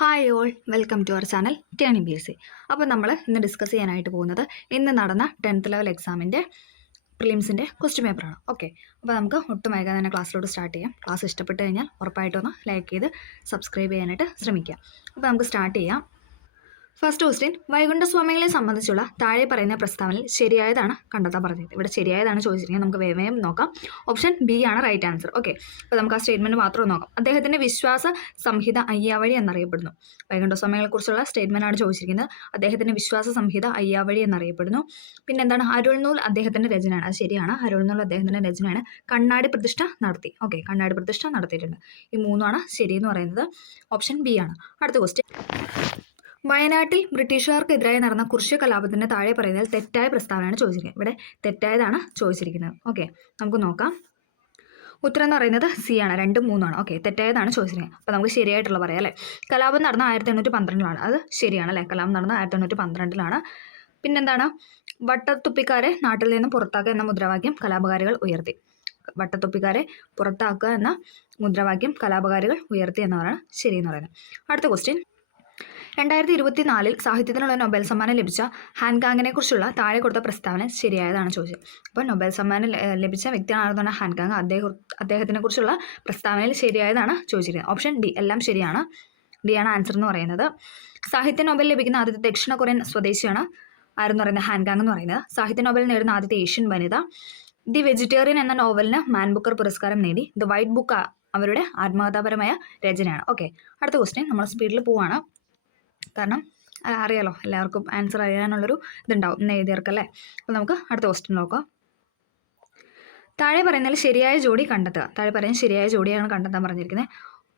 Hi all welcome to our channel turning B S C. അപ്പോൾ നമ്മൾ ഇന്ന് discuss ചെയ്യാനായിട്ട് പോകുന്നത് ഇന്ന് നടന്ന 10th ലെവൽ എക്സാമിൻ്റെ പ്രിലിംസിൻ്റെ ക്വസ്റ്റ്യൻ പേപ്പറാണ്. ഓക്കെ, അപ്പോൾ നമുക്ക് ഒട്ടും വൈകാതെ തന്നെ ക്ലാസ്സിലോട്ട് സ്റ്റാർട്ട് ചെയ്യാം. ക്ലാസ് ഇഷ്ടപ്പെട്ട് കഴിഞ്ഞാൽ ഉറപ്പായിട്ടൊന്ന് ലൈക്ക് ചെയ്ത് സബ്സ്ക്രൈബ് ചെയ്യാനായിട്ട് ശ്രമിക്കാം. അപ്പോൾ നമുക്ക് സ്റ്റാർട്ട് ചെയ്യാം. ഫസ്റ്റ് ക്വസ്റ്റ്യൻ, വൈകുണ്ഠസ്വാമികളെ സംബന്ധിച്ചുള്ള താഴെ പറയുന്ന പ്രസ്താവനയിൽ ശരിയായതാണ് കണ്ടെത്താൻ പറഞ്ഞത്. ഇവിടെ ശരിയായതാണ് ചോദിച്ചിരിക്കുന്നത്. നമുക്ക് വേഗം നോക്കാം. ഓപ്ഷൻ ബി ആണ് റൈറ്റ് ആൻസർ. ഓക്കെ, അപ്പോൾ നമുക്ക് ആ സ്റ്റേറ്റ്മെൻറ്റ് മാത്രം നോക്കാം. അദ്ദേഹത്തിൻ്റെ വിശ്വാസ സംഹിത അയ്യാവഴി എന്നറിയപ്പെടുന്നു. വൈകുണ്ഠസ്വാമികളെക്കുറിച്ചുള്ള സ്റ്റേറ്റ്മെൻറ്റാണ് ചോദിച്ചിരിക്കുന്നത്. അദ്ദേഹത്തിൻ്റെ വിശ്വാസ സംഹിത അയ്യാവഴി എന്നറിയപ്പെടുന്നു. പിന്നെ എന്താണ്? അരുൾനൂൽ അദ്ദേഹത്തിൻ്റെ രചനയാണ്. അത് ശരിയാണ്. അരുൾനൂൽ അദ്ദേഹത്തിൻ്റെ രചനയാണ്. കണ്ണാടി പ്രതിഷ്ഠ നടത്തി. ഓക്കെ, കണ്ണാടി പ്രതിഷ്ഠ നടത്തിയിട്ടുണ്ട്. ഈ മൂന്നാണ് ശരിയെന്ന് പറയുന്നത്. ഓപ്ഷൻ ബി ആണ്. അടുത്ത ക്വസ്റ്റ്യൻ, വയനാട്ടിൽ ബ്രിട്ടീഷുകാർക്കെതിരായി നടന്ന കുർഷ്യ കലാപത്തിന് താഴെ പറയുന്നതിൽ തെറ്റായ പ്രസ്താവനയാണ് ചോദിച്ചിരിക്കുന്നത്. ഇവിടെ തെറ്റായതാണ് ചോദിച്ചിരിക്കുന്നത്. ഓക്കെ, നമുക്ക് നോക്കാം. ഉത്തരം എന്ന് പറയുന്നത് സി ആണ്. 2, 3 ആണ്. ഓക്കെ, തെറ്റായതാണ് ചോദിച്ചിരിക്കുന്നത്. അപ്പോൾ നമുക്ക് ശരിയായിട്ടുള്ള പറയാം അല്ലേ. കലാപം നടന്ന 1812 അത് ശരിയാണ് അല്ലേ. കലാപം നടന്ന 1812 പിന്നെന്താണ്? വട്ടത്തുപ്പിക്കാരെ നാട്ടിൽ നിന്നും പുറത്താക്കുക എന്ന മുദ്രാവാക്യം കലാപകാരികൾ ഉയർത്തി. വട്ടത്തൊപ്പിക്കാരെ പുറത്താക്കുക എന്ന മുദ്രാവാക്യം കലാപകാരികൾ ഉയർത്തി എന്നതാണ് ശരിയെന്ന് പറയുന്നത്. അടുത്ത ക്വസ്റ്റ്യൻ, 2024 സാഹിത്യത്തിനുള്ള നൊബേൽ സമ്മാനം ലഭിച്ച ഹാൻകാങ്ങിനെ കുറിച്ചുള്ള താഴെ കൊടുത്ത പ്രസ്താവന ശരിയായതാണ് ചോദിച്ചത്. അപ്പോൾ നൊബേൽ സമ്മാനം ലഭിച്ച വ്യക്തിയാണെന്ന് ഹാൻകാങ്. അദ്ദേഹത്തിനെ കുറിച്ചുള്ള പ്രസ്താവനയിൽ ശരിയായതാണ് ചോദിച്ചിരിക്കുന്നത്. ഓപ്ഷൻ ഡി എല്ലാം ശരിയാണ്. ഡി ആണ് ആൻസർ എന്ന് പറയുന്നത്. സാഹിത്യ നൊബേൽ ലഭിക്കുന്ന ആദ്യത്തെ ദക്ഷിണ കൊറിയൻ സ്വദേശിയാണ് ആരെന്ന് പറയുന്നത്? ഹാൻകാങ് എന്ന് പറയുന്നത്. സാഹിത്യ നൊബേൽ നേടുന്ന ആദ്യത്തെ ഏഷ്യൻ വനിത. ദി വെജിറ്റേറിയൻ എന്ന നോവലിന് മാൻ ബുക്കർ പുരസ്കാരം നേടി. ദ വൈറ്റ് ബുക്ക് അവരുടെ ആത്മകഥാപരമായ രചനയാണ്. ഓക്കെ, അടുത്ത ക്വസ്റ്റ്യൻ. നമ്മൾ സ്പീഡിൽ പോവാണ്, കാരണം അറിയാലോ എല്ലാവർക്കും ആൻസർ അറിയാനുള്ളൊരു ഇതുണ്ടാവും ഇന്ന് എഴുതിയവർക്കല്ലേ. അപ്പോൾ നമുക്ക് അടുത്ത ക്വസ്റ്റ്യൻ നോക്കാം. താഴെ പറയുന്നതിൽ ശരിയായ ജോഡി കണ്ടെത്തുക. താഴെ പറയുന്നത് ശരിയായ ജോഡിയാണ് കണ്ടെത്താൻ പറഞ്ഞിരിക്കുന്നത്.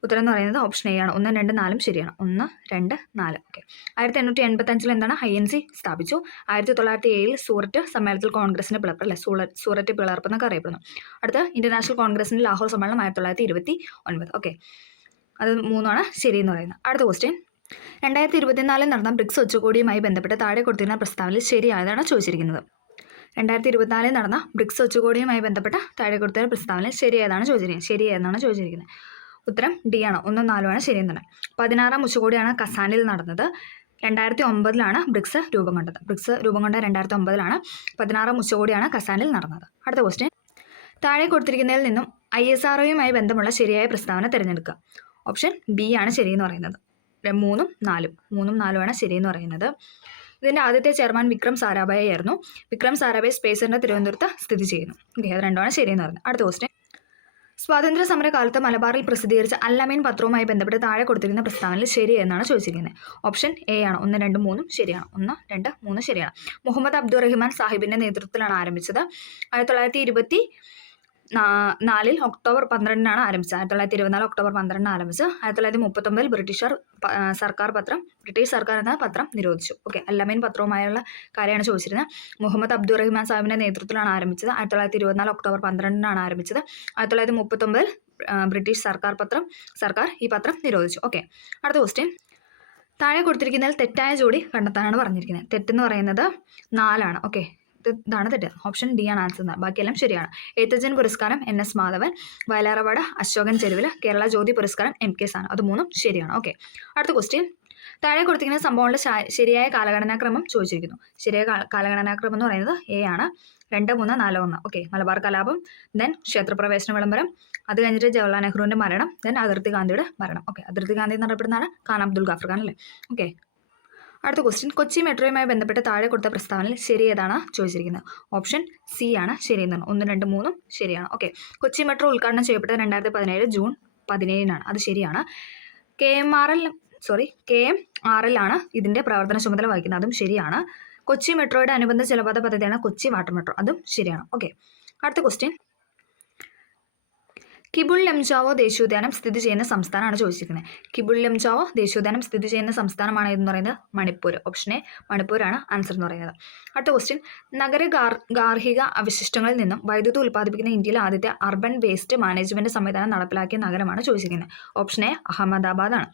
ഉത്തരം എന്ന് പറയുന്നത് ഓപ്ഷൻ എ ആണ്. 1, 2, 4 ശരിയാണ്. 1, 2, 4. ഓക്കെ, 1885 എന്താണ്? INC സ്ഥാപിച്ചു. 1907 സൂററ്റ് സമ്മേളനത്തിൽ കോൺഗ്രസിന് പിളർപ്പ് അല്ലെ. സൂററ്റ് പിളർപ്പ് എന്നൊക്കെ അറിയപ്പെടുന്നു. അടുത്ത ഇന്റർനാഷണൽ കോൺഗ്രസിന്റെ ലാഹോർ സമ്മേളനം 1929. ഓക്കെ, അത് 3 ആണ് ശരിയെന്ന് പറയുന്നത്. അടുത്ത ക്വസ്റ്റ്യൻ, 2024 നടന്ന ബ്രിക്സ് ഉച്ചകോടിയുമായി ബന്ധപ്പെട്ട് താഴെ കൊടുത്തിരുന്ന പ്രസ്താവനയിൽ ശരിയായതാണ് ചോദിച്ചിരിക്കുന്നത്. 2024 നടന്ന ബ്രിക്സ് ഉച്ചകോടിയുമായി ബന്ധപ്പെട്ട താഴെ കൊടുത്തിരുന്ന പ്രസ്താവനയിൽ ശരിയായതാണ് ചോദിച്ചിരിക്കുന്നത്. ശരിയെന്നാണ് ചോദിച്ചിരിക്കുന്നത്. ഉത്തരം ഡി ആണ്. 1, 4 ആണ് ശരിയെന്ന് തന്നെ. 16ാം ഉച്ചകോടിയാണ് കസാനിൽ നടന്നത്. 2009 ബ്രിക്സ് രൂപം കൊണ്ടത്. ബ്രിക്സ് രൂപം കൊണ്ട 2009. 16ാം ഉച്ചകോടിയാണ് കസാനിൽ നടന്നത്. അടുത്ത ക്വസ്റ്റ്യൻ, താഴെ കൊടുത്തിരിക്കുന്നതിൽ നിന്നും ISROയുമായി ബന്ധമുള്ള ശരിയായ പ്രസ്താവന തിരഞ്ഞെടുക്കുക. ഓപ്ഷൻ ബി ആണ് ശരിയെന്ന് പറയുന്നത്. 3, 4 ആണ് ശരിയെന്ന് പറയുന്നത്. ഇതിൻ്റെ ആദ്യത്തെ ചെയർമാൻ വിക്രം സാരാഭായി ആയിരുന്നു. വിക്രം സാരാഭായി സ്പേസ് സെന്റർ തിരുവനന്തപുരത്ത് സ്ഥിതി ചെയ്യുന്നു. ഓക്കെ, അത് 2 ആണ് ശരിയെന്ന് പറയുന്നത്. അടുത്ത ക്വസ്റ്റ്യൻ, സ്വാതന്ത്ര്യ സമര കാലത്ത് മലബാറിൽ പ്രസിദ്ധീകരിച്ച അല്ലമീൻ പത്രവുമായി ബന്ധപ്പെട്ട് താഴെ കൊടുത്തിരിക്കുന്ന പ്രസ്താവനയിൽ ശരി എന്നാണ് ചോദിച്ചിരിക്കുന്നത്. ഓപ്ഷൻ എ ആണ്. 1, 2, 3 ശരിയാണ്. 1, 2, 3 ശരിയാണ്. മുഹമ്മദ് അബ്ദുറഹിമാൻ സാഹിബിന്റെ നേതൃത്വത്തിലാണ് ആരംഭിച്ചത്. 1924 ഒക്ടോബർ 12 ആരംഭിച്ചത്. 1924 ഒക്ടോബർ 12 ആരംഭിച്ച് 1939 ബ്രിട്ടീഷ് സർക്കാർ എന്ന പത്രം നിരോധിച്ചു. ഓക്കെ, അല്ലമീൻ പത്രവുമായുള്ള കാര്യമാണ് ചോദിച്ചിരുന്നത്. മുഹമ്മദ് അബ്ദുറഹിമാൻ സാഹിബിന്റെ നേതൃത്വത്തിലാണ് ആരംഭിച്ചത്. 1924 ഒക്ടോബർ 12 ആരംഭിച്ചത്. 1939 ബ്രിട്ടീഷ് സർക്കാർ ഈ പത്രം നിരോധിച്ചു. ഓക്കെ, അടുത്ത ക്വസ്റ്റ്യൻ, താഴെ കൊടുത്തിരിക്കുന്നതിൽ തെറ്റായ ജോഡി കണ്ടെത്താനാണ് പറഞ്ഞിരിക്കുന്നത്. തെറ്റെന്ന് പറയുന്നത് 4 ആണ്. ഓക്കെ, ഇതാണ് തെറ്റ്. ഓപ്ഷൻ ഡി ആണ് ആൻസർ. ബാക്കിയെല്ലാം ശരിയാണ്. എഴുത്തച്ഛൻ പുരസ്കാരം NS മാധവൻ. വയലാർ അവാർഡ് അശോകൻ ചെരുവിൽ. കേരള ജ്യോതി പുരസ്കാരം MK സാനു. അത് 3 ശരിയാണ്. ഓക്കെ, അടുത്ത ക്വസ്റ്റ്യൻ, താഴെ കൊടുത്തിരിക്കുന്ന സംഭവങ്ങളുടെ ശരിയായ കാലഗണനാക്രമം ചോദിച്ചിരിക്കുന്നു. ശരിയായ കാലഗണനാക്രമം എന്ന് പറയുന്നത് എ ആണ്. 2, 3, 4, 1. ഓക്കെ, മലബാർ കലാപം, ദെൻ ക്ഷേത്രപ്രവേശന വിളംബരം, അത് കഴിഞ്ഞിട്ട് ജവഹർലാൽ നെഹ്റുവിന്റെ മരണം, ദെൻ അതിർത്തി ഗാന്ധിയുടെ മരണം. ഓക്കെ, അതിർത്തി ഗാന്ധി എന്നറിയപ്പെടുന്നതാണ് ഖാൻ അബ്ദുൽ ഗാഫർ ഖാൻ അല്ലേ. ഓക്കെ, അടുത്ത ക്വസ്റ്റ്യൻ, കൊച്ചി മെട്രോയുമായി ബന്ധപ്പെട്ട് താഴെ കൊടുത്ത പ്രസ്താവനയിൽ ശരി ഏതാണ് ചോദിച്ചിരിക്കുന്നത്. ഓപ്ഷൻ സി ആണ് ശരിയെന്നാണ്. 1, 2, 3 ശരിയാണ്. ഓക്കെ, കൊച്ചി മെട്രോ ഉദ്ഘാടനം ചെയ്യപ്പെട്ടത് 2017 ജൂൺ 17 അത് ശരിയാണ്. KMRL ആണ് ഇതിന്റെ പ്രവർത്തന ചുമതല വഹിക്കുന്നത്. അതും ശരിയാണ്. കൊച്ചി മെട്രോയുടെ അനുബന്ധ ജലപാത പദ്ധതിയാണ് കൊച്ചി വാട്ടർ മെട്രോ. അതും ശരിയാണ്. ഓക്കെ, അടുത്ത ക്വസ്റ്റ്യൻ, കിബുൾ ലംജാവോ ദേശീയോദ്യാനം സ്ഥിതി ചെയ്യുന്ന സംസ്ഥാനമാണ് ചോദിച്ചിരിക്കുന്നത്. കിബുൾ ലംജാവോ ദേശീയോദ്യാനം സ്ഥിതി ചെയ്യുന്ന സംസ്ഥാനമാണ് എന്ന് പറയുന്നത് മണിപ്പൂർ. ഓപ്ഷൻ എ മണിപ്പൂരാണ് ആൻസർ എന്ന് പറയുന്നത്. അടുത്ത ക്വസ്റ്റ്യൻ, ഗാർഹിക അവശിഷ്ടങ്ങളിൽ നിന്നും വൈദ്യുതി ഉൽപ്പാദിപ്പിക്കുന്ന ഇന്ത്യയിലെ ആദ്യത്തെ അർബൻ വേസ്റ്റ് മാനേജ്മെന്റ് സംവിധാനം നടപ്പിലാക്കിയ നഗരമാണ് ചോദിച്ചിരിക്കുന്നത്. ഓപ്ഷൻ എ അഹമ്മദാബാദ് ആണ്.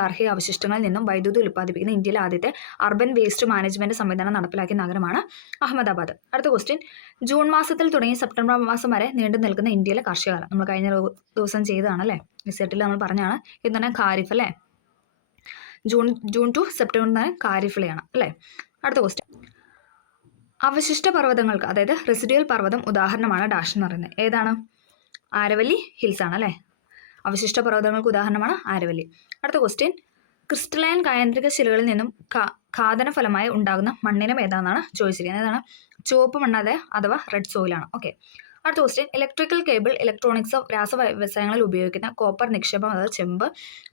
ഗാർഹിക അവശിഷ്ടങ്ങളിൽ നിന്നും വൈദ്യുതി ഉൽപ്പാദിപ്പിക്കുന്ന ഇന്ത്യയിലെ ആദ്യത്തെ അർബൻ വേസ്റ്റ് മാനേജ്മെന്റ് സംവിധാനം നടപ്പിലാക്കിയ നഗരമാണ് അഹമ്മദാബാദ്. അടുത്ത ക്വസ്റ്റ്യൻ, ജൂൺ മാസത്തിൽ തുടങ്ങി സെപ്റ്റംബർ മാസം വരെ നീണ്ടു നിൽക്കുന്ന ഇന്ത്യയിലെ കാർഷികകാലം. നമ്മൾ കഴിഞ്ഞ ദിവസം ചെയ്തതാണ് അല്ലേ, റിസൾട്ടിൽ നമ്മൾ പറഞ്ഞാണ്. ഇതാണ് ഖാരിഫ് അല്ലേ. ജൂൺ ടു സെപ്റ്റംബർ എന്ന് പറഞ്ഞാൽ ഖാരിഫിലെയാണ് അല്ലേ. അടുത്ത ക്വസ്റ്റ്യൻ, അവശിഷ്ട പർവ്വതങ്ങൾക്ക് അതായത് റെസിഡ്യൂവൽ പർവ്വതം ഉദാഹരണമാണ് ഡാഷ് എന്ന് പറയുന്നത്. ഏതാണ്? ആരവല്ലി ഹിൽസ് ആണ് അല്ലേ. അവശിഷ്ട പർവ്വതങ്ങൾക്ക് ഉദാഹരണമാണ് ആരവല്ലി. അടുത്ത ക്വസ്റ്റ്യൻ, ക്രിസ്റ്റലൈൻ കയന്ത്രിക ശിലകളിൽ നിന്നും ഖാദന ഫലമായി ഉണ്ടാകുന്ന മണ്ണിനം ഏതാണെന്നാണ് ചോദിച്ചിരിക്കുന്നത്. ഏതാണ്? ചുവപ്പ് മണ്ണാതെ അഥവാ റെഡ് സോയിലാണ്. ഓക്കെ. അടുത്ത ക്വസ്റ്റ്യൻ, ഇലക്ട്രിക്കൽ കേബിൾ, ഇലക്ട്രോണിക്സ്, രാസവ്യവസായങ്ങളിൽ ഉപയോഗിക്കുന്ന കോപ്പർ നിക്ഷേപം അതായത് ചെമ്പ്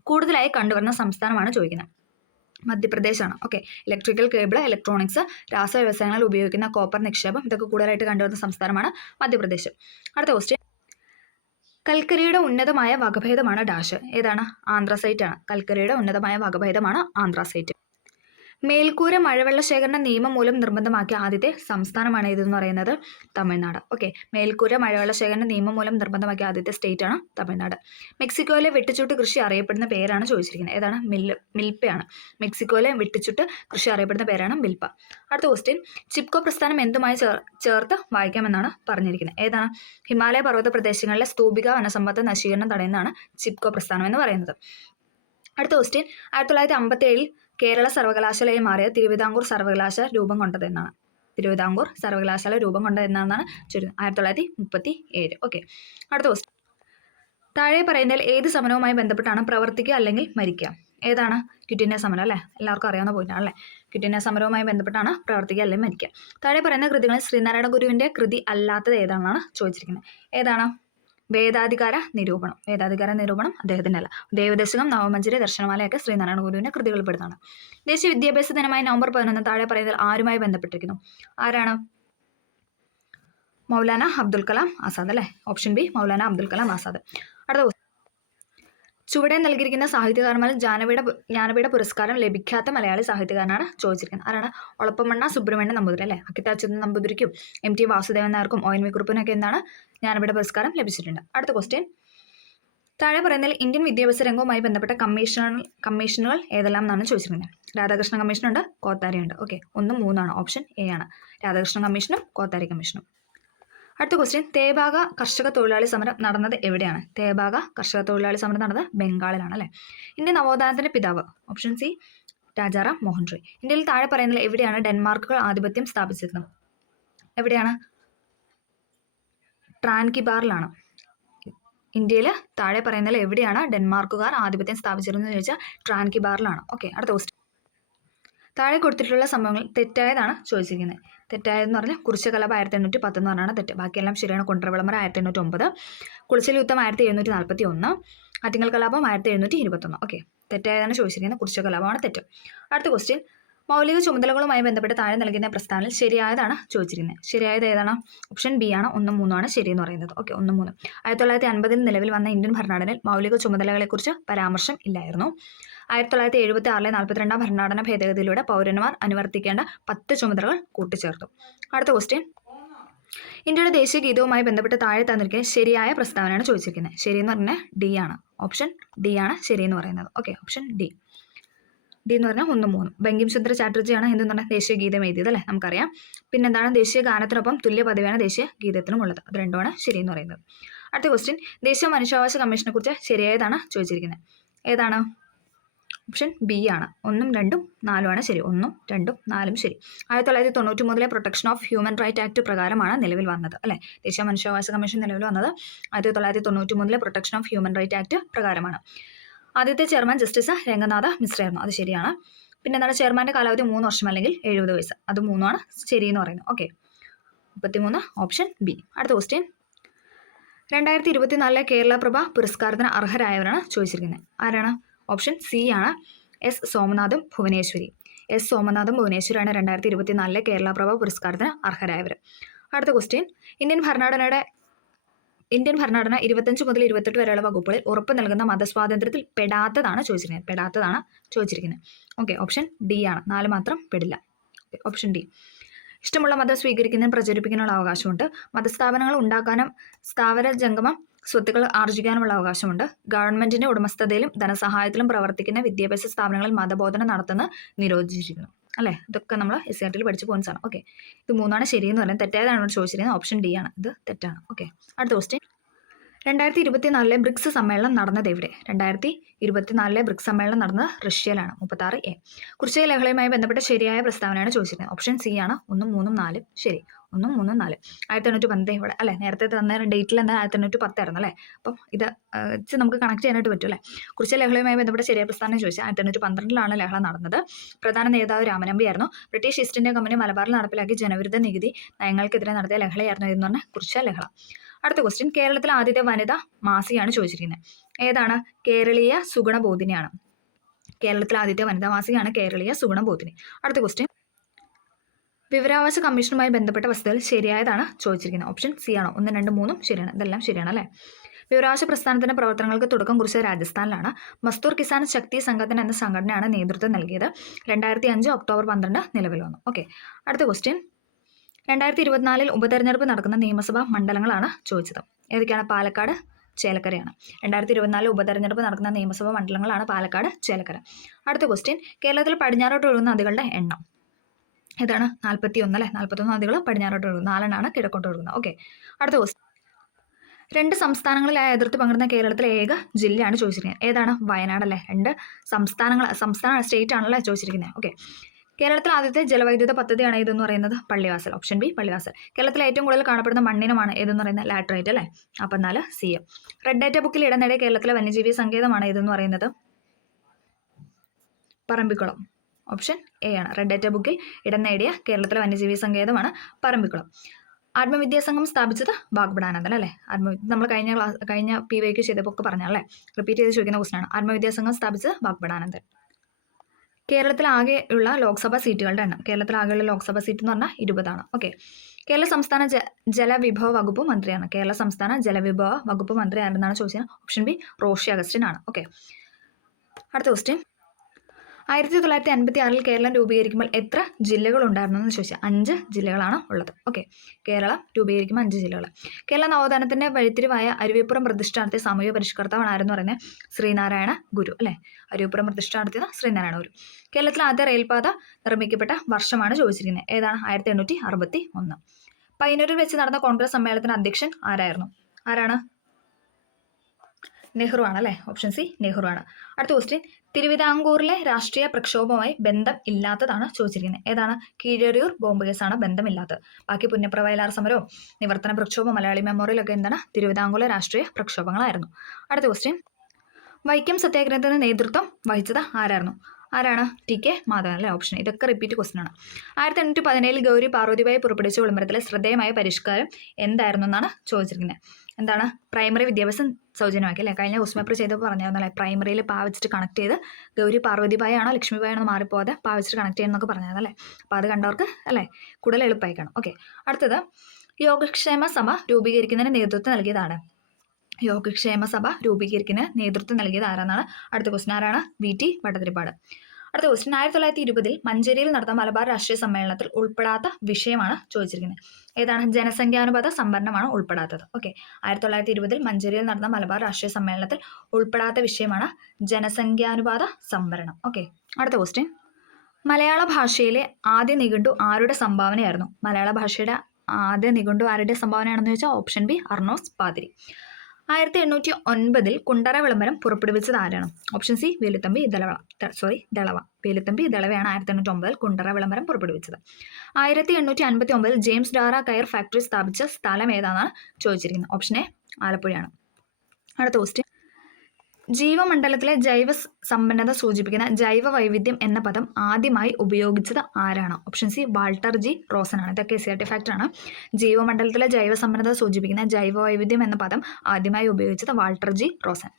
കൂടുതലായി കണ്ടുവരുന്ന സംസ്ഥാനമാണ് ചോദിക്കുന്നത്. മധ്യപ്രദേശാണ്. ഓക്കെ. ഇലക്ട്രിക്കൽ കേബിൾ, ഇലക്ട്രോണിക്സ്, രാസവ്യവസായങ്ങളിൽ ഉപയോഗിക്കുന്ന കോപ്പർ നിക്ഷേപം ഇതൊക്കെ കൂടുതലായിട്ട് കണ്ടുവരുന്ന സംസ്ഥാനമാണ് മധ്യപ്രദേശ്. അടുത്ത ക്വസ്റ്റ്യൻ, കൽക്കരിയുടെ ഉന്നതമായ വകഭേദമാണ് ഡാഷ്. ഏതാണ്? ആന്ത്രസൈറ്റ് ആണ്. കൽക്കരിയുടെ ഉന്നതമായ വകഭേദമാണ് ആന്ത്രസൈറ്റ്. മേൽക്കൂര മഴവെള്ള ശേഖരണ നിയമം മൂലം നിർബന്ധമാക്കിയ ആദ്യത്തെ സംസ്ഥാനമാണ് ഇതെന്ന് പറയുന്നത് തമിഴ്നാട്. ഓക്കെ. മേൽക്കൂര മഴവെള്ള ശേഖരണ നിയമം മൂലം നിർബന്ധമാക്കിയ ആദ്യത്തെ സ്റ്റേറ്റ് ആണ് തമിഴ്നാട്. മെക്സിക്കോയിലെ വെട്ടിച്ചുട്ട് കൃഷി അറിയപ്പെടുന്ന പേരാണ് ചോദിച്ചിരിക്കുന്നത്. ഏതാണ്? മിൽപ്പയാണ്. മെക്സിക്കോയിലെ വെട്ടിച്ചുട്ട് കൃഷി അറിയപ്പെടുന്ന പേരാണ് മിൽപ്പ. അടുത്ത ക്വസ്റ്റ്യൻ, ചിപ്കോ പ്രസ്ഥാനം എന്തുമായി ചേർത്ത് വായിക്കാമെന്നാണ് പറഞ്ഞിരിക്കുന്നത്. ഏതാണ്? ഹിമാലയ പർവ്വത പ്രദേശങ്ങളിലെ സ്തൂപിക വനസമ്പത്ത് നശീകരണം തടയുന്നതാണ് ചിപ്കോ പ്രസ്ഥാനം എന്ന് പറയുന്നത്. അടുത്ത ക്വസ്റ്റ്യൻ, 1957 കേരള സർവകലാശാലയായി മാറിയ തിരുവിതാംകൂർ സർവകലാശാല രൂപം കൊണ്ടതെന്നാണ്. തിരുവിതാംകൂർ സർവകലാശാല രൂപം കൊണ്ടതെന്നാണ് ചോദിക്കുന്നത്. 1937. ഓക്കെ. അടുത്ത ക്വസ്റ്റ്യൻ, താഴെ പറയുന്നതിൽ ഏത് സമരവുമായി ബന്ധപ്പെട്ടാണ് പ്രവർത്തിക്കുക അല്ലെങ്കിൽ മരിക്കുക? ഏതാണ്? ക്വിറ്റ് ഇന്ത്യ സമരം അല്ലേ. എല്ലാവർക്കും അറിയാവുന്ന പോയിന്റാണ് അല്ലേ. ക്വിറ്റ് ഇന്ത്യ സമരവുമായി ബന്ധപ്പെട്ടാണ് പ്രവർത്തിക്കുക അല്ലെങ്കിൽ മരിക്കുക. താഴെ പറയുന്ന കൃതികളിൽ ശ്രീനാരായണ ഗുരുവിൻ്റെ കൃതി അല്ലാത്തത് ഏതാണെന്നാണ് ചോദിച്ചിരിക്കുന്നത്. ഏതാണ്? വേദാധികാര നിരൂപണം. വേദാധികാര നിരൂപണം അദ്ദേഹത്തിൻ്റെ അല്ല. ദേവദശകം, നവമഞ്ജരി, ദർശനമാലയൊക്കെ ശ്രീനാരായണ ഗുരുവിൻ്റെ കൃതികൾപ്പെടുന്നതാണ്. ദേശീയ വിദ്യാഭ്യാസ ദിനമായ നവംബർ 11 താഴെ പറയുന്നതിൽ ആരുമായി ബന്ധപ്പെട്ടിരിക്കുന്നു? ആരാണ്? മൗലാന അബ്ദുൽ കലാം ആസാദ് അല്ലേ. Option B Maulana Abdul Kalam Azad. അടുത്ത ചുവടെ നൽകിയിരിക്കുന്ന സാഹിത്യകാരന്മാരിൽ ജ്ഞാനപീഠ പുരസ്കാരം ലഭിക്കാത്ത മലയാളി സാഹിത്യകാരനാണ് ചോദിച്ചിരിക്കുന്നത്. ആരാണ്? ഒളപ്പമണ്ണ സുബ്രഹ്മണ്യൻ നമ്പൂതിരി അല്ലേ. അക്കിത്താച്ചൻ നമ്പൂതിരിക്കും MT വാസുദേവൻ നായർക്കും ONV കുറുപ്പിനൊക്കെ എന്താണ് ജ്ഞാനപീഠ പുരസ്കാരം ലഭിച്ചിട്ടുണ്ട്. അടുത്ത ക്വസ്റ്റ്യൻ, താഴെ പറയുന്നതിൽ ഇന്ത്യൻ വിദ്യാഭ്യാസ രംഗവുമായി ബന്ധപ്പെട്ട കമ്മീഷനുകൾ ഏതെല്ലാം എന്നാണ് ചോദിച്ചിരിക്കുന്നത്. രാധാകൃഷ്ണ കമ്മീഷനുണ്ട്, കോത്താരി ഉണ്ട്. ഓക്കെ. 1, 3 ഓപ്ഷൻ എ ആണ്. രാധാകൃഷ്ണ കമ്മീഷനും കോത്താരി കമ്മീഷനും. അടുത്ത ക്വസ്റ്റ്യൻ, തേബാഗ കർഷക തൊഴിലാളി സമരം നടന്നത് എവിടെയാണ്? തേബാഗ കർഷക തൊഴിലാളി സമരം നടന്നത് ബംഗാളിലാണ് അല്ലേ. ഇന്ത്യൻ നവോത്ഥാനത്തിന്റെ പിതാവ്? Option C Rajaram Mohan Roy. ഇന്ത്യയിൽ താഴെ പറയുന്നതിൽ എവിടെയാണ് ഡെൻമാർക്കുകൾ ആധിപത്യം സ്ഥാപിച്ചിരുന്നത്? എവിടെയാണ്? ട്രാൻകിബാറിലാണ്. ഇന്ത്യയിൽ താഴെ പറയുന്നതിൽ എവിടെയാണ് ഡെൻമാർക്കുകാർ ആധിപത്യം സ്ഥാപിച്ചിരുന്നത് ചോദിച്ചാൽ ട്രാൻകിബാറിലാണ്. ഓക്കെ. അടുത്ത ക്വസ്റ്റ്യൻ, താഴെ കൊടുത്തിട്ടുള്ള സംഭവങ്ങൾ തെറ്റായതാണ് ചോദിച്ചിരിക്കുന്നത്. തെറ്റായതെന്ന് പറഞ്ഞാൽ കുറിച്ച കലാപം 1810 എന്ന് പറഞ്ഞാണ് തെറ്റ്. ബാക്കിയെല്ലാം ശരിയാണ്. കുണ്ടറവിളംബരം 1809, കുളിച്ചൽ യുദ്ധം 1741, ആറ്റിങ്ങൽ കലാപം 1721. ഓക്കെ. തെറ്റായതാണ് ചോദിച്ചിരിക്കുന്നത്. കുറിച്ച കലാപമാണ് തെറ്റ്. അടുത്ത ക്വസ്റ്റ്യൻ, മൗലിക ചുമതലകളുമായി ബന്ധപ്പെട്ട് താഴെ നൽകുന്ന പ്രസ്താവനയിൽ ശരിയായതാണ് ചോദിച്ചിരിക്കുന്നത്. ശരിയായത് ഏതാണ്? ഓപ്ഷൻ ബി ആണ്. 1, 3 ശരി എന്ന് പറയുന്നത്. ഓക്കെ. 1, 3. 1950 നിലവിൽ വന്ന ഇന്ത്യൻ ഭരണഘടനയിൽ മൗലിക ചുമതലകളെക്കുറിച്ച് പരാമർശം ഇല്ലായിരുന്നു. 1976 42 ഭരണഘടന ഭേദഗതിയിലൂടെ പൗരന്മാർ അനുവർത്തിക്കേണ്ട 10 ചുമതലകൾ കൂട്ടിച്ചേർത്തു. അടുത്ത ക്വസ്റ്റ്യൻ, ഇന്ത്യയുടെ ദേശീയ ഗീതവുമായി ബന്ധപ്പെട്ട് താഴെ തന്നിരിക്കുന്ന ശരിയായ പ്രസ്താവനയാണ് ചോദിച്ചിരിക്കുന്നത്. ശരിയെന്ന് പറഞ്ഞാൽ ഡി ആണ്. ഓപ്ഷൻ ഡി ആണ് ശരിയെന്ന് പറയുന്നത്. ഓക്കെ. ഓപ്ഷൻ ഡി എന്ന് പറഞ്ഞാൽ 1, 3. ബങ്കിം ചന്ദ്ര ചാറ്റർജിയാണ് എന്തെന്ന് പറഞ്ഞാൽ ദേശീയ ഗീതം എഴുതിയത് അല്ലേ, നമുക്കറിയാം. പിന്നെന്താണ്? ദേശീയ ഗാനത്തിനൊപ്പം തുല്യ പദവിയാണ് ദേശീയ ഗീതത്തിനും ഉള്ളത്. അത് രണ്ടുമാണ് ശരിയെന്ന് പറയുന്നത്. അടുത്ത ക്വസ്റ്റ്യൻ, ദേശീയ മനുഷ്യാവകാശ കമ്മീഷനെ കുറിച്ച് ശരിയായതാണ് ചോദിച്ചിരിക്കുന്നത്. ഏതാണ്? ഓപ്ഷൻ ബി ആണ്. 1, 2, 4 ശരി. 1, 2, 4 ശരി. 1993 protection of human right act പ്രകാരമാണ് നിലവിൽ വന്നത് അല്ലേ. ദേശീയ മനുഷ്യാവകാശ കമ്മീഷൻ നിലവിൽ വന്നത് 1993 protection of human right act പ്രകാരമാണ്. ആദ്യത്തെ ചെയർമാൻ ജസ്റ്റിസ് രംഗനാഥ മിശ്രയായിരുന്നു. അത് ശരിയാണ്. പിന്നെ എന്താണ്? ചെയർമാൻ്റെ കാലാവധി 3 വർഷം അല്ലെങ്കിൽ 70 വയസ്സ്. അത് 3 ശരി എന്ന് പറയുന്നത്. ഓക്കെ. 33 option B. അടുത്ത ക്വസ്റ്റ്യൻ, 2024 കേരള പ്രഭ പുരസ്കാരത്തിന് അർഹരായവരാണ് ചോദിച്ചിരിക്കുന്നത്. ആരാണ്? ഓപ്ഷൻ സി ആണ്. എസ് സോമനാഥും ഭുവനേശ്വരി. എസ് സോമനാഥും ഭുവനേശ്വരിയാണ് 2024 കേരള പ്രഭ പുരസ്കാരത്തിന് അർഹരായവർ. അടുത്ത ക്വസ്റ്റ്യൻ, ഇന്ത്യൻ ഭരണഘടന 25 മുതൽ 28 വരെയുള്ള വകുപ്പുകളിൽ ഉറപ്പ് നൽകുന്ന മതസ്വാതന്ത്ര്യത്തിൽ പെടാത്തതാണ് ചോദിച്ചിരിക്കുന്നത്. ഓക്കെ. ഓപ്ഷൻ ഡി ആണ്. 4 മാത്രം പെടില്ല. Option D. ഇഷ്ടമുള്ള മതം സ്വീകരിക്കുന്നതിനും പ്രചരിപ്പിക്കാനുള്ള അവകാശമുണ്ട്. മതസ്ഥാപനങ്ങൾ ഉണ്ടാക്കാനും സ്ഥാവര ജംഗമ സ്വത്തുക്കൾ ആർജിക്കാനുമുള്ള അവകാശമുണ്ട്. ഗവൺമെന്റിന്റെ ഉടമസ്ഥതയിലും ധനസഹായത്തിലും പ്രവർത്തിക്കുന്ന വിദ്യാഭ്യാസ സ്ഥാപനങ്ങളിൽ മതബോധനം നടത്തുന്നത് നിരോധിച്ചിരിക്കുന്നു അല്ലേ. ഇതൊക്കെ നമ്മൾ SCRT പഠിച്ച പോയിന്റ്സ് ആണ്. ഓക്കെ. ഇത് 3 ശരിയെന്ന് പറയുന്നത്. തെറ്റായതാണ് ചോദിച്ചിരിക്കുന്നത്. ഓപ്ഷൻ ഡി ആണ്. ഇത് തെറ്റാണ്. ഓക്കെ. അടുത്ത ക്വസ്റ്റ്യൻ, 2024 ബ്രിക്സ് സമ്മേളനം നടന്നത് എവിടെ? 2024 ബ്രിക്സ് സമ്മേളനം നടന്നത് റഷ്യയിലാണ്. 36A. കുറിച്യ ലഹളയുമായി ബന്ധപ്പെട്ട ശരിയായ പ്രസ്താവനയാണ് ചോദിച്ചിരിക്കുന്നത്. ഓപ്ഷൻ സി ആണ് 1, 3, 4. ശരി, 1, 3, 4. 1810 ഇവിടെ അല്ലേ, നേരത്തെ തന്ന ഡേറ്റിൽ തന്നെ 1810 ആയിരുന്നു അല്ലേ. അപ്പം ഇത് നമുക്ക് കണക്ട് ചെയ്യാനായിട്ട് പറ്റും അല്ലേ. കുറിച്യ ലഹളയുമായി ബന്ധപ്പെട്ട ശരിയായ പ്രസ്താവന ചോദിച്ചാൽ 1812 ലഹള നടന്നത്. പ്രധാന നേതാവ് രാമനമ്പി ആയിരുന്നു. ബ്രിട്ടീഷ് ഈസ്റ്റ് ഇന്ത്യ കമ്പനി മലബാറിൽ നടപ്പിലാക്കി ജനവിരുദ്ധ നികുതി നയങ്ങൾക്കെതിരെ നടത്തിയ ലഹളയായിരുന്നു എന്ന് പറഞ്ഞാൽ കുറിച്യ ലഹള. അടുത്ത ക്വസ്റ്റ്യൻ, കേരളത്തിലെ ആദ്യത്തെ വനിതാ മാസികയാണ് ചോദിച്ചിരിക്കുന്നത്. ഏതാണ്? കേരളീയ സുഗുണബോധിനിയാണ്. കേരളത്തിലെ ആദ്യത്തെ വനിതാ മാസികയാണ് കേരളീയ സുഗുണബോധിനി. അടുത്ത ക്വസ്റ്റ്യൻ, വിവരാവകാശ കമ്മീഷനുമായി ബന്ധപ്പെട്ട വസ്തുതകൾ ശരിയായതാണ് ചോദിച്ചിരിക്കുന്നത്. ഓപ്ഷൻ സി ആണോ? 1, 2, 3 ശരിയാണ്. ഇതെല്ലാം ശരിയാണ് അല്ലേ. വിവരാവകാശ പ്രസ്ഥാനത്തിന്റെ പ്രവർത്തനങ്ങൾക്ക് തുടക്കം കുറിച്ചത് രാജസ്ഥാനിലാണ്. മസ്തൂർ കിസാൻ ശക്തി സംഘടന എന്ന സംഘടനയാണ് നേതൃത്വം നൽകിയത്. 2005 ഒക്ടോബർ 12 നിലവിൽ വന്നു. ഓക്കെ, അടുത്ത ക്വസ്റ്റ്യൻ, 2024 ഉപതെരഞ്ഞെടുപ്പ് നടക്കുന്ന നിയമസഭാ മണ്ഡലങ്ങളാണ് ചോദിച്ചത്. ഏതൊക്കെയാണ്? പാലക്കാട്, ചേലക്കരയാണ്. 2024 ഉപതെരഞ്ഞെടുപ്പ് നടക്കുന്ന നിയമസഭാ മണ്ഡലങ്ങളാണ് പാലക്കാട്, ചേലക്കര. അടുത്ത ക്വസ്റ്റ്യൻ, കേരളത്തിൽ പടിഞ്ഞാറോട്ട് ഒഴുകുന്ന നദികളുടെ എണ്ണം ഏതാണ്? 41 അല്ലേ. 41 നദികൾ പടിഞ്ഞാറോട്ട് ഒഴുകുന്നു, 4 എണ്ണമാണ് കിഴക്കോട്ട് ഒഴുകുന്നത്. ഓക്കെ, അടുത്ത ക്വസ്റ്റ്യൻ, 2 സംസ്ഥാനങ്ങളിലായി അതിർത്തി പങ്കിടുന്ന കേരളത്തിലെ ഏക ജില്ലയാണ് ചോദിച്ചിരിക്കുന്നത്. ഏതാണ്? വയനാട് അല്ലേ. 2 സംസ്ഥാന സ്റ്റേറ്റ് ആണല്ലേ ചോദിച്ചിരിക്കുന്നത്. ഓക്കെ, കേരളത്തിൽ ആദ്യത്തെ ജലവൈദ്യുത പദ്ധതിയാണ് ഏതെന്ന് പറയുന്നത്? പള്ളിവാസൽ. Option B Pallivasal. കേരളത്തിൽ ഏറ്റവും കൂടുതൽ കാണപ്പെടുന്ന മണ്ണിനമാണ് ഏതെന്ന് പറയുന്നത്? ലാറ്ററൈറ്റ് അല്ലേ. അപ്പം 4 സി. റെഡ് ഡേറ്റ ബുക്കിൽ ഇടം നേടിയ കേരളത്തിലെ വന്യജീവി സങ്കേതമാണ് ഏതെന്ന് പറയുന്നത്? പറമ്പിക്കുളം. ഓപ്ഷൻ എ ആണ്. റെഡ് ഡേറ്റ ബുക്കിൽ ഇടം നേടിയ കേരളത്തിലെ വന്യജീവി സങ്കേതമാണ് പറമ്പിക്കുളം. ആത്മവിദ്യാസംഘം സ്ഥാപിച്ചത് വാഗ്ബടാനന്ദൻ അല്ലേ. നമ്മൾ കഴിഞ്ഞ PYQ ചെയ്തപ്പോൾ ഒക്കെ പറഞ്ഞല്ലേ, റിപ്പീറ്റ് ചെയ്ത് ചോദിക്കുന്ന ക്വസ്റ്റൻ ആണ്. ആത്മവിദ്യാസംഘം സ്ഥാപിച്ചത് വാഗ്ബടാനന്ദൻ. കേരളത്തിലാകെയുള്ള ലോക്സഭാ സീറ്റുകളുടെ എണ്ണം. കേരളത്തിലാകെയുള്ള ലോക്സഭാ സീറ്റ് എന്ന് പറഞ്ഞാൽ 20 ആണ്. ഓക്കെ, കേരള സംസ്ഥാന ജലവിഭവ വകുപ്പ് മന്ത്രിയാണ്. കേരള സംസ്ഥാന ജലവിഭവ വകുപ്പ് മന്ത്രി ആരെന്നാണ് ചോദിച്ചത്? ഓപ്ഷൻ ബി റോഷി അഗസ്റ്റിൻ ആണ്. ഓക്കെ, അടുത്ത ക്വസ്റ്റ്യൻ, 1956 കേരളം രൂപീകരിക്കുമ്പോൾ എത്ര ജില്ലകൾ ഉണ്ടായിരുന്നു എന്ന് ചോദിച്ചാൽ 5 ജില്ലകളാണ് ഉള്ളത്. ഓക്കെ, കേരളം രൂപീകരിക്കുമ്പോൾ 5 ജില്ലകൾ. കേരള നവോത്ഥാനത്തിന്റെ വഴിത്തിരിവായ അരുവിപ്പുറം പ്രതിഷ്ഠ നടത്തിയ സാമൂഹിക പരിഷ്കർത്താവാണ് ആരെന്ന് പറയുന്നത്? ശ്രീനാരായണ ഗുരു അല്ലേ. അരുവിപ്പുറം പ്രതിഷ്ഠ നടത്തിയത് ശ്രീനാരായണ ഗുരു. കേരളത്തിൽ ആദ്യ റെയിൽപാത നിർമ്മിക്കപ്പെട്ട വർഷമാണ് ചോദിച്ചിരിക്കുന്നത്. ഏതാണ്? 1861. പയ്യന്നൂരിൽ വെച്ച് നടന്ന കോൺഗ്രസ് സമ്മേളനത്തിന് അധ്യക്ഷൻ ആരാണ്? നെഹ്റു ആണ് അല്ലേ. ഓപ്ഷൻ സി നെഹ്റു ആണ്. അടുത്ത ക്വസ്റ്റ്യൻ, തിരുവിതാംകൂറിലെ രാഷ്ട്രീയ പ്രക്ഷോഭവുമായി ബന്ധം ഇല്ലാത്തതാണ് ചോദിച്ചിരിക്കുന്നത്. ഏതാണ്? കീഴരിയൂർ ബോംബ് കേസാണ് ബന്ധമില്ലാത്തത്. ബാക്കി പുന്നപ്ര വയലാർ സമരവും നിവർത്തന പ്രക്ഷോഭവും മലയാളി മെമ്മോറിയലൊക്കെ എന്താണ്? തിരുവിതാംകൂറിലെ രാഷ്ട്രീയ പ്രക്ഷോഭങ്ങളായിരുന്നു. അടുത്ത ക്വസ്റ്റ്യൻ, വൈക്കം സത്യാഗ്രഹത്തിന് നേതൃത്വം വഹിച്ചത് ആരാണ്? TK മാധവൻ അല്ലേ. ഓപ്ഷൻ. ഇതൊക്കെ റിപ്പീറ്റ് ക്വസ്റ്റൻ ആണ്. 1817 ഗൗരി പാർവതിബായി പുറപ്പെടുവിച്ച വിളംബരത്തിലെ ശ്രദ്ധേയമായ പരിഷ്കാരം എന്തായിരുന്നു എന്നാണ് ചോദിച്ചിരിക്കുന്നത്. എന്താണ്? പ്രൈമറി വിദ്യാഭ്യാസം സൗജന്യമാക്കി അല്ലേ. കഴിഞ്ഞ ക്വസ്റ്റൻ പേപ്പർ ചെയ്തപ്പോൾ പറഞ്ഞായിരുന്നല്ലേ, പ്രൈമറിയിൽ പാവച്ചിട്ട് കണക്ട് ചെയ്ത് ഗൗരി പാർവതിബായി ആണോ ലക്ഷ്മിബായി ആണോ മാറിപ്പോകാതെ പാവച്ചിട്ട് കണക്ട് ചെയ്യുന്നൊക്കെ പറഞ്ഞതല്ലേ. അപ്പോൾ അത് കണ്ടവർക്ക് അല്ലേ കൂടുതൽ എളുപ്പമായി കാണും. ഓക്കെ, അടുത്തത്, യോഗക്ഷേമ സഭ രൂപീകരിക്കുന്നതിന് നേതൃത്വം നൽകിയതാണ്. യോഗക്ഷേമ സഭ രൂപീകരിക്കുന്നതിന് നേതൃത്വം നൽകിയത് ആരാന്നാണ് അടുത്ത ക്വസ്റ്റൻ. ആരാണ്? VT ഭട്ടതിരിപ്പാട്. അടുത്ത ക്വസ്റ്റൻ, 1920 മഞ്ചേരിയിൽ നടന്ന മലബാർ രാഷ്ട്രീയ സമ്മേളനത്തിൽ ഉൾപ്പെടാത്ത വിഷയമാണ് ചോദിച്ചിരിക്കുന്നത്. ഏതാണ്? ജനസംഖ്യാനുപാത സംവരണമാണ് ഉൾപ്പെടാത്തത്. ഓക്കെ, 1920 മഞ്ചേരിയിൽ നടന്ന മലബാർ രാഷ്ട്രീയ സമ്മേളനത്തിൽ ഉൾപ്പെടാത്ത വിഷയമാണ് ജനസംഖ്യാനുപാത സംവരണം. ഓക്കെ, അടുത്ത ക്വസ്റ്റ്യൻ, മലയാള ഭാഷയിലെ ആദ്യ നിഘണ്ടു ആരുടെ സംഭാവനയായിരുന്നു? മലയാള ഭാഷയുടെ ആദ്യ നിഘണ്ടു ആരുടെ സംഭാവനയാണെന്ന് ചോദിച്ചാൽ ഓപ്ഷൻ ബി അർണോസ് പാതിരി. 1809 കുണ്ടറ വിളംബരം പുറപ്പെടുവിച്ചത് ആരാണ്? Option C Velu Thampi Dalawa. വേലുത്തമ്പി ദളവയാണ് 1809 കുണ്ടറ വിളംബരം പുറപ്പെടുവിച്ചത്. 1859 ജെയിംസ് ഡാറ കയർ ഫാക്ടറി സ്ഥാപിച്ച സ്ഥലം ഏതാണെന്നാണ് ചോദിച്ചിരിക്കുന്നത്. ഓപ്ഷൻ എ ആലപ്പുഴയാണ്. അടുത്ത ക്വസ്റ്റ്യൻ, ജീവമണ്ഡലത്തിലെ ജൈവ സമ്പന്നത സൂചിപ്പിക്കുന്ന ജൈവ വൈവിധ്യം എന്ന പദം ആദ്യമായി ഉപയോഗിച്ചത് ആരാണ്? Option C Walter G Rosan ആണ്. ഇതൊക്കെ SCERT ഫാക്ടർ ആണ്. ജീവമണ്ഡലത്തിലെ ജൈവ സമ്പന്നത സൂചിപ്പിക്കുന്ന ജൈവ വൈവിധ്യം എന്ന പദം ആദ്യമായി ഉപയോഗിച്ചത് വാൾട്ടർ G റോസൻ.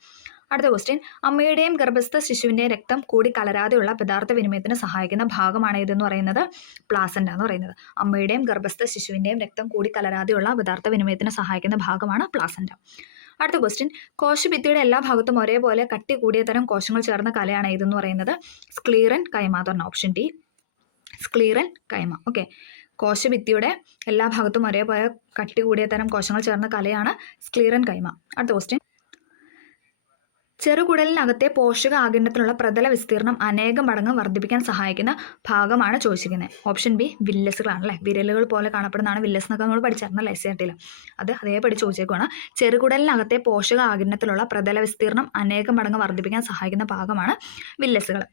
അടുത്ത ക്വസ്റ്റ്യൻ, അമ്മയുടെയും ഗർഭസ്ഥ ശിശുവിൻ്റെയും രക്തം കൂടി കലരാതെയുള്ള പദാർത്ഥ വിനിമയത്തിന് സഹായിക്കുന്ന ഭാഗമാണ് ഇതെന്ന് പറയുന്നത് പ്ലാസൻ്റ എന്ന് പറയുന്നത്. അമ്മയുടെയും ഗർഭസ്ഥ ശിശുവിൻ്റെയും രക്തം കൂടി കലരാതെയുള്ള പദാർത്ഥ വിനിമയത്തിന് സഹായിക്കുന്ന ഭാഗമാണ് പ്ലാസൻ്റ. അടുത്ത ക്വസ്റ്റ്യൻ, കോശഭിത്തിയുടെ എല്ലാ ഭാഗത്തും ഒരേപോലെ കട്ടി കൂടിയ തരം കോശങ്ങൾ ചേർന്ന കലയാണ് ഇതെന്ന് പറയുന്നത് സ്ക്ലീറൻ കൈമ എന്ന് പറഞ്ഞ ഓപ്ഷൻ ടി സ്ക്ലീറൻ കൈമ. ഓക്കെ, കോശഭിത്തിയുടെ എല്ലാ ഭാഗത്തും ഒരേപോലെ കട്ടി കൂടിയ തരം കോശങ്ങൾ ചേർന്ന കലയാണ് സ്ക്ലീറൻ കൈമ. അടുത്ത ക്വസ്റ്റ്യൻ, ചെറുകുടലിനകത്തെ പോഷക ആഗിരണത്തിനുള്ള പ്രതല വിസ്തീർണം അനേകം മടങ്ങ് വർദ്ധിപ്പിക്കാൻ സഹായിക്കുന്ന ഭാഗമാണ് ചോദിച്ചിരിക്കുന്നത്. ഓപ്ഷൻ ബി വില്ലസുകളാണ് അല്ലേ. വിരലുകൾ പോലെ കാണപ്പെടുന്നതാണ് വില്ലസ് എന്നൊക്കെ നമ്മൾ പഠിച്ചായിരുന്നല്ലേ SCRT-യിൽ. അത് അതേപടി ചോദിച്ചേക്കുവാണ്. ചെറുകുടലിനകത്തെ പോഷക ആഗിരണത്തിലുള്ള പ്രതല വിസ്തീർണം അനേകം മടങ്ങ് വർദ്ധിപ്പിക്കാൻ സഹായിക്കുന്ന ഭാഗമാണ് വില്ലസുകൾ.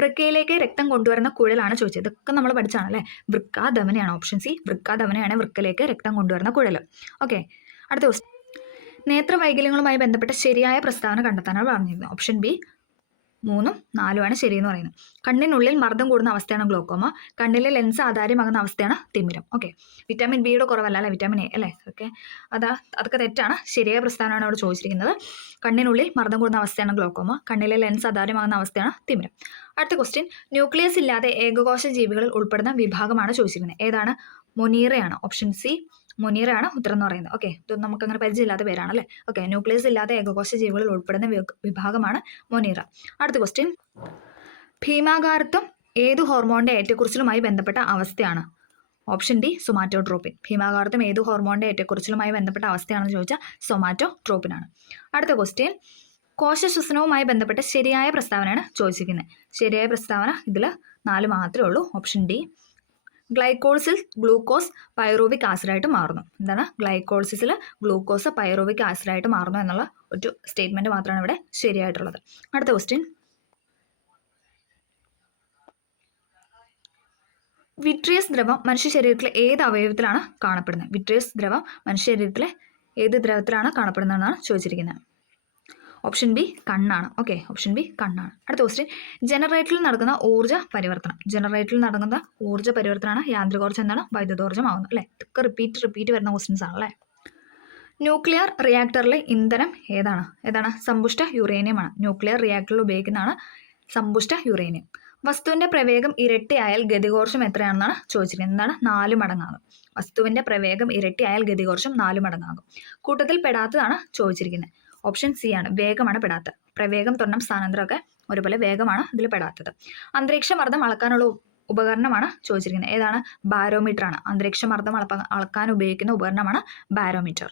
വൃക്കയിലേക്ക് രക്തം കൊണ്ടുവരുന്ന കുഴലാണ് ചോദിച്ചത്. ഇതൊക്കെ നമ്മൾ പഠിച്ചാണല്ലേ. വൃക്കാധമനിയാണ്. ഓപ്ഷൻ സി വൃക്കാധമനിയാണ് വൃക്കയിലേക്ക് രക്തം കൊണ്ടുവരുന്ന കുഴൽ. ഓക്കെ, അടുത്ത ക്വസ്റ്റ്യൻ. നേത്രവൈകല്യങ്ങളുമായി ബന്ധപ്പെട്ട ശരിയായ പ്രസ്താവന കണ്ടെത്താനാണ് പറഞ്ഞിരുന്നത്. ഓപ്ഷൻ ബി 3ഉം 4ഉമാണ് ശരിയെന്ന് പറയുന്നത്. കണ്ണിനുള്ളിൽ മർദ്ദം കൂടുന്ന അവസ്ഥയാണ് ഗ്ലോക്കോമ. കണ്ണിലെ ലെൻസ് ആധാര്യമാകുന്ന അവസ്ഥയാണ് തിമിരം. ഓക്കെ, വിറ്റാമിൻ ബിയുടെ കുറവല്ല അല്ലേ, വിറ്റാമിൻ എ അല്ലേ. ഓക്കെ, അതൊക്കെ തെറ്റാണ്. ശരിയായ പ്രസ്താവനയാണ് അവിടെ ചോദിച്ചിരിക്കുന്നത്. കണ്ണിനുള്ളിൽ മർദ്ദം കൂടുന്ന അവസ്ഥയാണ് ഗ്ലോക്കോമ. കണ്ണിലെ ലെൻസ് ആധാര്യമാകുന്ന അവസ്ഥയാണ് തിമിരം. അടുത്ത ക്വസ്റ്റ്യൻ. ന്യൂക്ലിയസ് ഇല്ലാതെ ഏകകോശ ജീവികളിൽ ഉൾപ്പെടുന്ന വിഭാഗമാണ് ചോദിച്ചിരിക്കുന്നത്. ഏതാണ്? മൊനീറയാണ്. ഓപ്ഷൻ സി മൊനീറയാണ് ഉത്തരം എന്ന് പറയുന്നത്. ഓക്കെ, ഇതൊന്നും നമുക്ക് അങ്ങനെ പരിചയമില്ലാത്ത പേരാണല്ലേ. ഓക്കെ, ന്യൂക്ലിയസ് ഇല്ലാത്ത ഏകകോശ ജീവികളിൽ ഉൾപ്പെടുന്ന വിഭാഗമാണ് മൊനീറ. അടുത്ത ക്വസ്റ്റ്യൻ. ഭീമാകാരത്വം ഏതു ഹോർമോണിന്റെ ഏറ്റക്കുറച്ചിലുമായി ബന്ധപ്പെട്ട അവസ്ഥയാണ്? Option D somatotropin. ഭീമാകാരത്വം ഏതു ഹോർമോണിന്റെ ഏറ്റക്കുറച്ചിലുമായി ബന്ധപ്പെട്ട അവസ്ഥയാണെന്ന് ചോദിച്ചാൽ സൊമാറ്റോട്രോപ്പിനാണ്. അടുത്ത ക്വസ്റ്റ്യൻ. കോശശ്വസനവുമായി ബന്ധപ്പെട്ട ശരിയായ പ്രസ്താവനയാണ് ചോദിച്ചിരിക്കുന്നത്. ശരിയായ പ്രസ്താവന ഇതിൽ 4 മാത്രമേ ഉള്ളൂ. ഓപ്ഷൻ ഡി ഗ്ലൈക്കോളിസിൽ ഗ്ലൂക്കോസ് പൈറൂവിക് ആസിഡായിട്ട് മാറുന്നു. എന്താണ്? ഗ്ലൈക്കോളിസിൽ ഗ്ലൂക്കോസ് പൈറൂവിക് ആസിഡായിട്ട് മാറുന്നു എന്നുള്ള ഒരു സ്റ്റേറ്റ്മെന്റ് മാത്രമാണ് ഇവിടെ ശരിയായിട്ടുള്ളത്. അടുത്ത ക്വസ്റ്റ്യൻ. വിട്രിയസ് ദ്രവം മനുഷ്യ ശരീരത്തിലെ ഏത് അവയവത്തിലാണ് കാണപ്പെടുന്നത്? വിട്രിയസ് ദ്രവം മനുഷ്യ ശരീരത്തിലെ ഏത് ദ്രവത്തിലാണ് കാണപ്പെടുന്നതെന്നാണ് ചോദിച്ചിരിക്കുന്നത്. ഓപ്ഷൻ ബി കണ്ണാണ്. ഓക്കെ, ഓപ്ഷൻ ബി കണ്ണാണ്. അടുത്ത ക്വസ്റ്റ്യൻ. ജനറേറ്ററിൽ നടക്കുന്ന ഊർജ്ജ പരിവർത്തനം. ജനറേറ്ററിൽ നടക്കുന്ന ഊർജ്ജ പരിവർത്തനമാണ് യാന്ത്രികോർജ്ജം എന്താണ് വൈദ്യുതോർജ്ജം ആവുന്നത് അല്ലേ. ഇതൊക്കെ റിപ്പീറ്റ് വരുന്ന ക്വസ്റ്റ്യൻസ് ആണ് അല്ലേ. ന്യൂക്ലിയർ റിയാക്ടറിലെ ഇന്ധനം ഏതാണ്? സമ്പുഷ്ട യുറേനിയമാണ്. ന്യൂക്ലിയർ റിയാക്ടറിൽ ഉപയോഗിക്കുന്നതാണ് സമ്പുഷ്ട യുറേനിയം. വസ്തുവിന്റെ പ്രവേഗം ഇരട്ടിയായാൽ ഗതികോർജ്ജം എത്രയാണെന്നാണ് ചോദിച്ചിരിക്കുന്നത്. എന്താണ്? 4 മടങ്ങാകും. വസ്തുവിന്റെ പ്രവേഗം ഇരട്ടിയായാൽ ഗതികോർജ്ജം 4 മടങ്ങാകും. കൂട്ടത്തിൽ പെടാത്തതാണ് ചോദിച്ചിരിക്കുന്നത്. ഓപ്ഷൻ സി ആണ്, വേഗമാണ് പെടാത്തത്. പ്രവേഗം, ത്വരണം, സ്ഥാനാന്തരമൊക്കെ ഒരുപോലെ വേഗമാണ് ഇതിൽ പെടാത്തത്. അന്തരീക്ഷ മർദ്ദം അളക്കാനുള്ള ഉപകരണമാണ് ചോദിച്ചിരിക്കുന്നത്. ഏതാണ്? ബാരോമീറ്റർ ആണ്. അന്തരീക്ഷ മർദ്ദം അളക്കാൻ ഉപയോഗിക്കുന്ന ഉപകരണമാണ് ബാരോമീറ്റർ.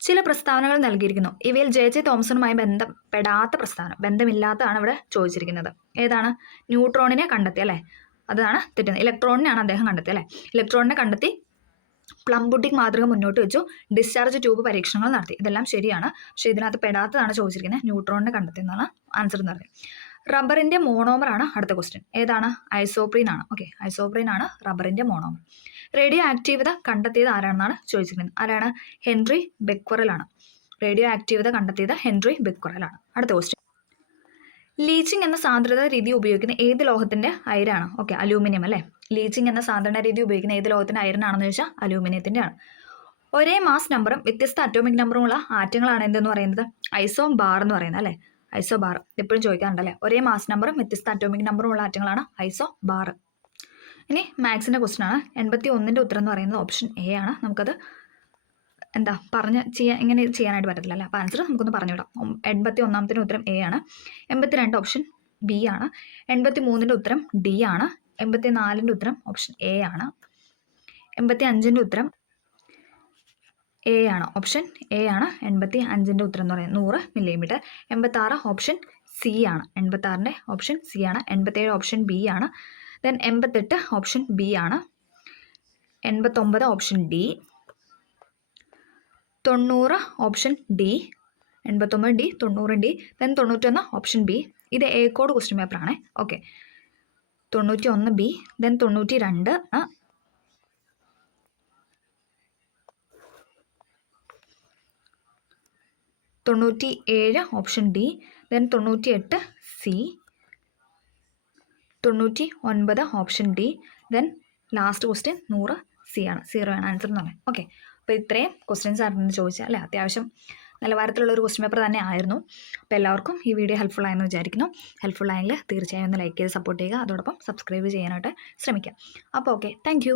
ചില പ്രസ്താവനകൾ നൽകിയിരിക്കുന്നു. ഇവയിൽ JJ തോമസണുമായി ബന്ധപ്പെടാത്ത പ്രസ്താവന, ബന്ധമില്ലാത്തതാണ് ഇവിടെ ചോദിച്ചിരിക്കുന്നത്. ഏതാണ്? ന്യൂട്രോണിനെ കണ്ടെത്തി അല്ലേ. അതാണ് തെറ്റുന്നത്. ഇലക്ട്രോണിനെയാണ് അദ്ദേഹം കണ്ടെത്തി അല്ലേ. ഇലക്ട്രോണിനെ കണ്ടെത്തി പ്ലം പുഡിംഗ് മാതൃക മുന്നോട്ട് വെച്ചു. ഡിസ്ചാർജ് ട്യൂബ് പരീക്ഷണങ്ങൾ നടത്തി. ഇതെല്ലാം ശരിയാണ്. പക്ഷേ ഇതിനകത്ത് പെടാത്തതാണ് ചോദിച്ചിരിക്കുന്നത്. ന്യൂട്രോണിനെ കണ്ടെത്തി എന്നാണ് ആൻസർ എന്ന് പറയുന്നത്. റബ്ബറിന്റെ മോണോമർ ആണ് അടുത്ത ക്വസ്റ്റ്യൻ. ഏതാണ്? ഐസോപ്രീൻ ആണ്. ഓക്കെ, ഐസോപ്രീൻ ആണ് റബ്ബറിന്റെ മോണോമർ. റേഡിയോ ആക്റ്റീവത കണ്ടെത്തിയത് ആരാണെന്നാണ് ചോദിച്ചിരിക്കുന്നത്. ആരാണ്? ഹെൻറി ബെക്വറൽ ആണ്. റേഡിയോ ആക്റ്റീവത കണ്ടെത്തിയത് ഹെൻറി ബെക്വറൽ ആണ്. അടുത്ത ക്വസ്റ്റ്യൻ. ലീച്ചിങ് എന്ന സാന്ദ്രത രീതി ഉപയോഗിക്കുന്ന ഏത് ലോഹത്തിന്റെ അയിരാണ്? ഓക്കെ, അലൂമിനിയം അല്ലേ. ലീച്ചിങ് എന്ന സാധാരണ രീതി ഉപയോഗിക്കുന്ന ഏത് ലോഹത്തിന്റെ അയരനാണെന്ന് ചോദിച്ചാൽ അലൂമിനിയത്തിന്റെ ആണ്. ഒരേ മാസ് നമ്പറും വ്യത്യസ്ത അറ്റോമിക് നമ്പറുമുള്ള ആറ്റങ്ങളാണ് എന്തെന്ന് പറയുന്നത്? ഐസോ ബാർ എന്ന് പറയുന്നത് അല്ലേ. ഐസോ ബാർ എപ്പോഴും ചോദിക്കാറുണ്ടല്ലേ. ഒരേ മാസ് നമ്പറും വ്യത്യസ്ത അറ്റോമിക് നമ്പറുമുള്ള ആറ്റങ്ങളാണ് ഐസോ ബാർ. ഇനി മാത്സിന്റെ ക്വസ്റ്റ്യൻ ആണ്. 81ന്റെ ഉത്തരം എന്ന് പറയുന്നത് ഓപ്ഷൻ എ ആണ്. നമുക്കത് ഇങ്ങനെ ചെയ്യാനായിട്ട് പറ്റത്തില്ല അല്ലേ. അപ്പോൾ ആൻസർ നമുക്കൊന്ന് പറഞ്ഞുവിടാം. 81ാമത്തെ ഉത്തരം എ ആണ്. 82 ഓപ്ഷൻ ബി ആണ്. 83ന്റെ ഉത്തരം ഡി ആണ്. 84ന്റെ ഉത്തരം ഓപ്ഷൻ എ ആണ്. 85ന്റെ ഉത്തരം എ ആണ്. ഓപ്ഷൻ എ ആണ് 85ന്റെ ഉത്തരം എന്ന് പറയുന്നത് 100 മില്ലിമീറ്റർ. 86 ഓപ്ഷൻ സി ആണ്. 86ന്റെ ഓപ്ഷൻ സി ആണ്. 87 ഓപ്ഷൻ ബി ആണ്. ദെൻ 88 ഓപ്ഷൻ ബി ആണ്. 89 option D. 90 option D. 89 D, 90 D. Then 91 option B. ഇത് എ കോഡ് ക്വസ്റ്റ്യൻ പേപ്പർ ആണേ. Okay, 91 B. Then 92 97 option D. Then 98 C. 99 option D. Then last question 100 C ആണ്. 0 ആണ് answer എന്ന് പറയുന്നത്. Okay, അപ്പോൾ ഇത്രയും questions ആയിരുന്നു ചോദിച്ചാൽ അല്ലേ. അത്യാവശ്യം നിലവാരത്തിലുള്ള ഒരു ക്വസ്റ്റ്യൻ പേപ്പർ തന്നെ ആയിരുന്നു. അപ്പോൾ എല്ലാവർക്കും ഈ വീഡിയോ ഹെൽപ്ഫുൾ ആയെന്ന് വിചാരിക്കുന്നു. ഹെൽപ്ഫുൾ ആയെങ്കിൽ തീർച്ചയായും ഒന്ന് ലൈക്ക് ചെയ്ത് സപ്പോർട്ട് ചെയ്യുക. അതോടൊപ്പം സബ്സ്ക്രൈബ് ചെയ്യാനായിട്ട് ശ്രമിക്കുക. അപ്പോൾ ഓക്കെ, താങ്ക്